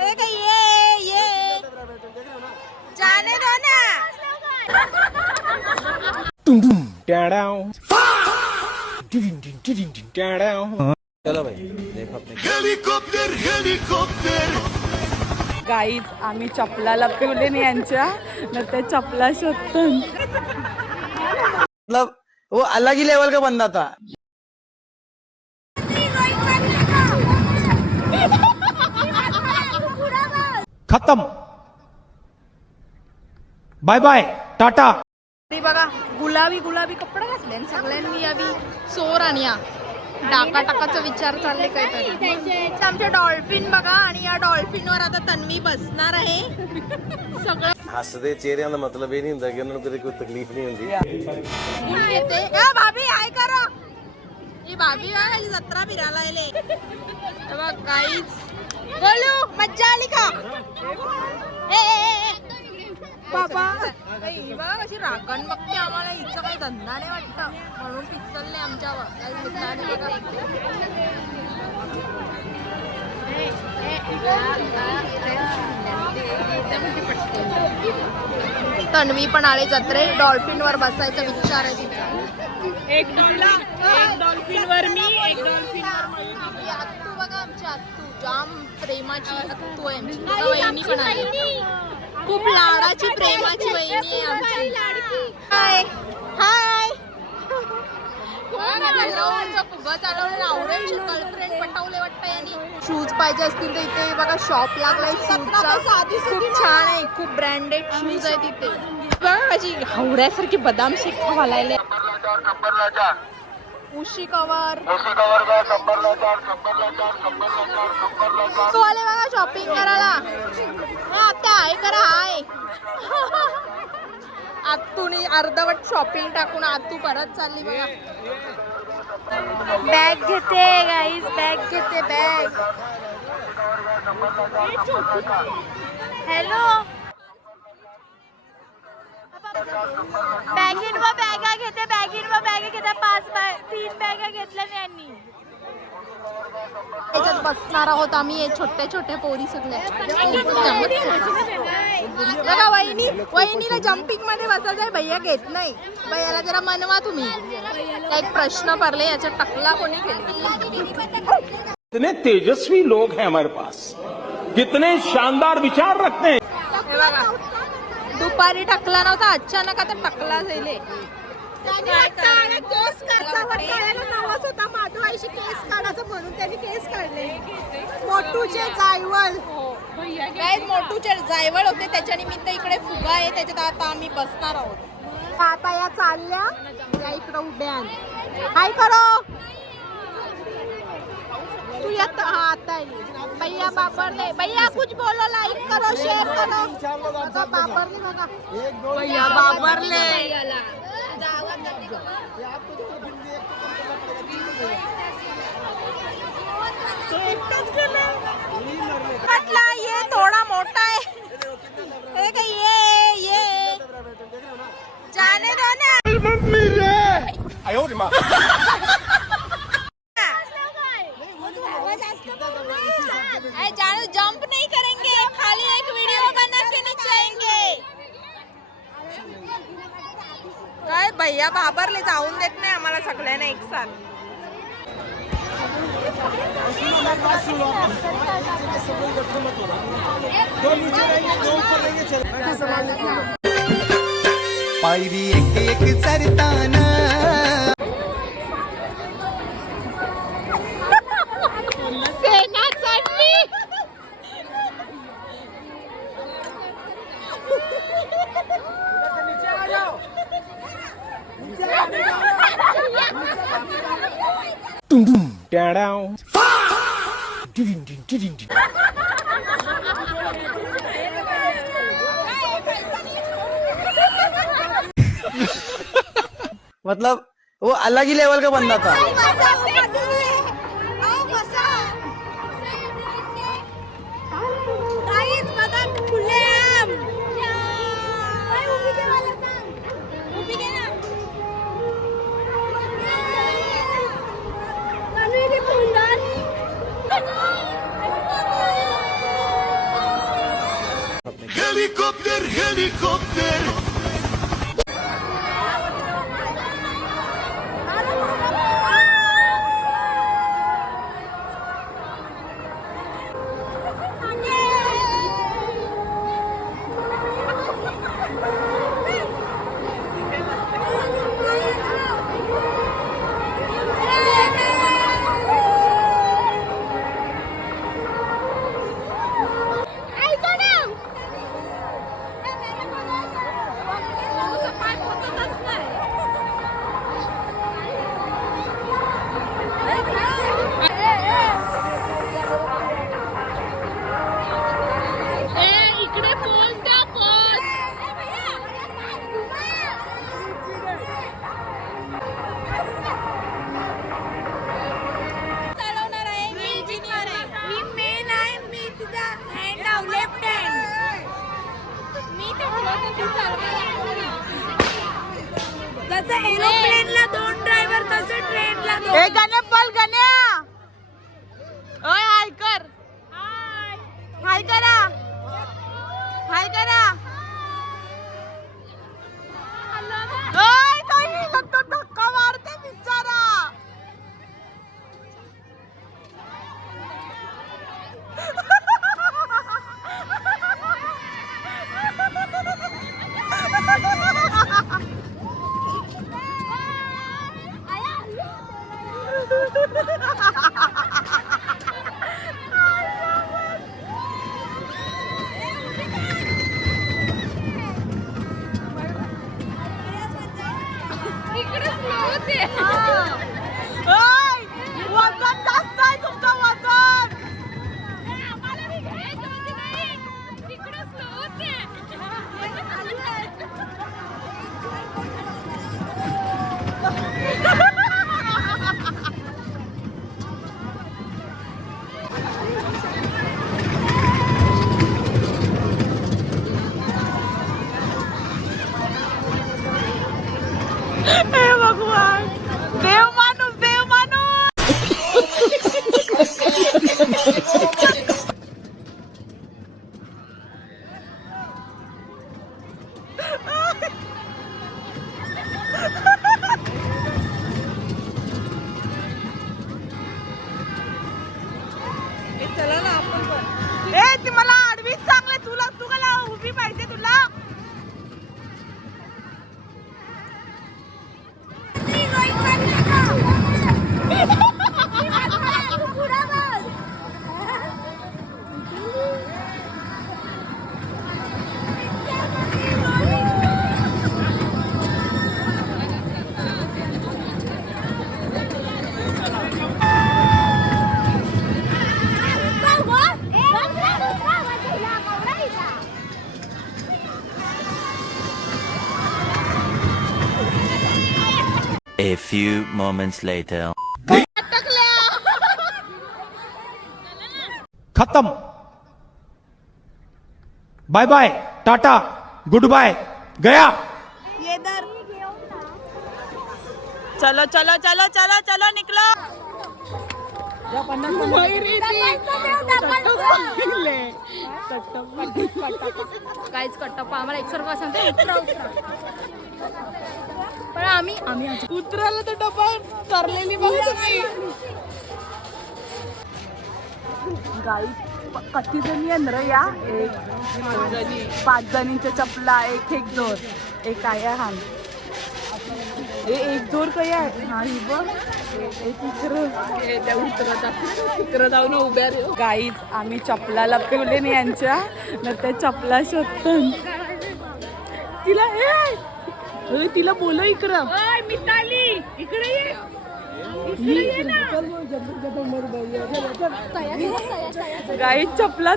ये जाने दो ना। चलो भाई हेलिकॉप्टर हेलिकॉप्टर। गाईज आम्ही चपला लपवले नाही यांच्या न त्या चपला शोधतो। मतलब वो अलग ही लेवल का बंदा था। खत्म बाय बाय टाटा। बघा गुलाबी गुलाबी कपडे घातले आणि सगळ्यांनी यावी चोर आणि या डाका टाकाचा विचार चालले काहीतरी। आमचे डॉल्फिन बघा आणि या डॉल्फिन वर आता तन्वी बसणार आहे। सगळं हसदे चेहरे का मतलब ये नहीं होता कि उन्होंने कोई तकलीफ नहीं होती। येते भाभी आय करो ही भाभी माझी जत्रा फिरायला आले। बघ गाईज बोलू मज्जा आली का बाबा। ही बघा कशी राखण बघते आम्हाला, हिचं काही धंदा नाही वाटतं म्हणून पिचलले आमच्यावर। तन्वी पण आले जत्रे, डॉल्फिन वर बसायचा विचार आहे तिचा। एक डॉल्फिन वर मी, एक डॉल्फिन आत्तू बघा आमची आत्तू जाम प्रेमाची आत्तू आहे आमची। वहिनी पण आली, खूप लाडाची प्रेमाची वहिनी आहे आमची। हाय हाय फुगा चालवले ऑरेंज गर्लफ्रेंड पटवले वाटतं यांनी। शूज पाहिजे असतील तर इथे बघा शॉप लागलाय शूजचा, खूप छान आहे, खूप ब्रँडेड शूज आहे तिथे। बघा माझी हावड्यासारखी बदाम शेक घालायले। उशी कवर तू आले बघा शॉपिंग करायला। आता आहे करा हाय आत्तूने अर्धवट शॉपिंग टाकून आत्तू परत चालली बघा। बॅग घेते गाईज, बॅग घेते बॅग। हॅलो बॅगींवर बॅगा घेते, बॅगींवर बॅगा घेते, 3 बॅगा घेतल्या यांनी। त्याच्यात बसणार आहोत आम्ही, हे छोटे छोटे पोरी सगळे बघा। वहिनीला जम्पिंग मध्ये बसायचंय, भैया घेत नाही। भैयाला जरा मनवा तुम्ही। एक प्रश्न पडले याच्या टकला कोणी केली। कितने तेजस्वी लोग हैं हमारे पास, कितने शानदार विचार रखते हैं। हे बघा दुपारी टकला नव्हता, अचानक आता टकला झाले। मोटूचे जायवळ मोटूचे जायवळ होते, त्याच्या निमित्त इकडे फुगा आहे, त्याच्यात आता आम्ही बसणार आहोत। आता या चालल्या या इकडे उड्या हाय करो तू येत। हा आता भैया बाबरने, भैया कुछ बोलो, लाइक करो शेयर करो। बाबरने बघा भैया बाबरले कटला ये थोड़ा मोटा है ये जाने दो ना। जंप नहीं करेंगे, खाली एक वीडियो बना के नीचे काय भैया बाबरले जाऊन देत नाही आम्हाला सगळ्यांना एक साथ। पायरी एक एक चरताना सेना चढली। मतलब वो अलग ही लेवल का बंदा था। हेलिकॉप्टर हेलिकॉप्टर एरोप्लेनला 2 ड्रायव्हर तसं ट्रेनला 2. ए गण्या पल गण्या ओय हाय कर हाय करा हाय करा ओय तो धक्का मारते बिचारा वजन जास्त आहे तुमचं वजन हे भगवान देव माणूस चला ना आपण पण ए ती मला आडवीच चांगले तुला उभी पाहिजे तुला A few moments later. खत्म bye bye tata goodbye गया ये दर चलो चलो चलो चलो चलो निकलो काहीच कट्टप्पा आम्हाला एकसारखं सांगते उतरा पण आम्ही उतरायला तर डबा तरलेली बघ तुम्ही गाई किती जणी आहे ना या 5 जणींच्या चपला एक जोर एक आहे हा एक जोर काही आहे हा ही बघ तिकडं जाऊन उभ्या रे गाईज आम्ही चपला लपवले नाही यांच्या न त्या चपला शोधतात तिला तिला बोलो इकडं मिताली इकडे ये गाई चपला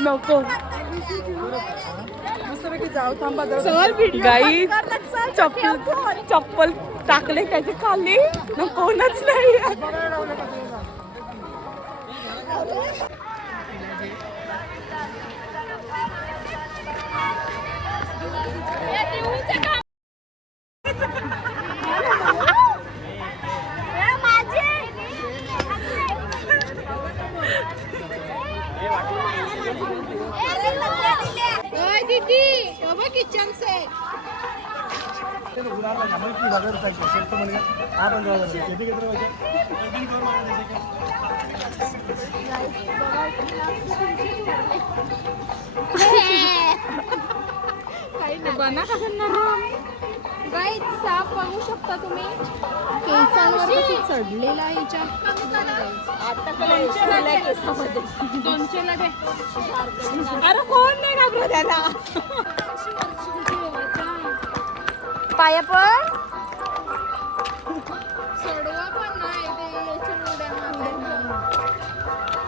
नको जाऊ थांबा गाई चप्पल टाकले त्याच्या खाली न कोणच नाही बना कसं नरम गाईज साप बघू शकता तुम्ही केसांवर कसं चढलेला आहे हिच्या अरे कोण नाही घाबरत त्याला. पाया पण सोडवा पण नाही ते याच्या उड्या मारल्या.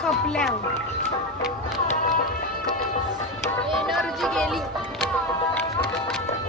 खपल्या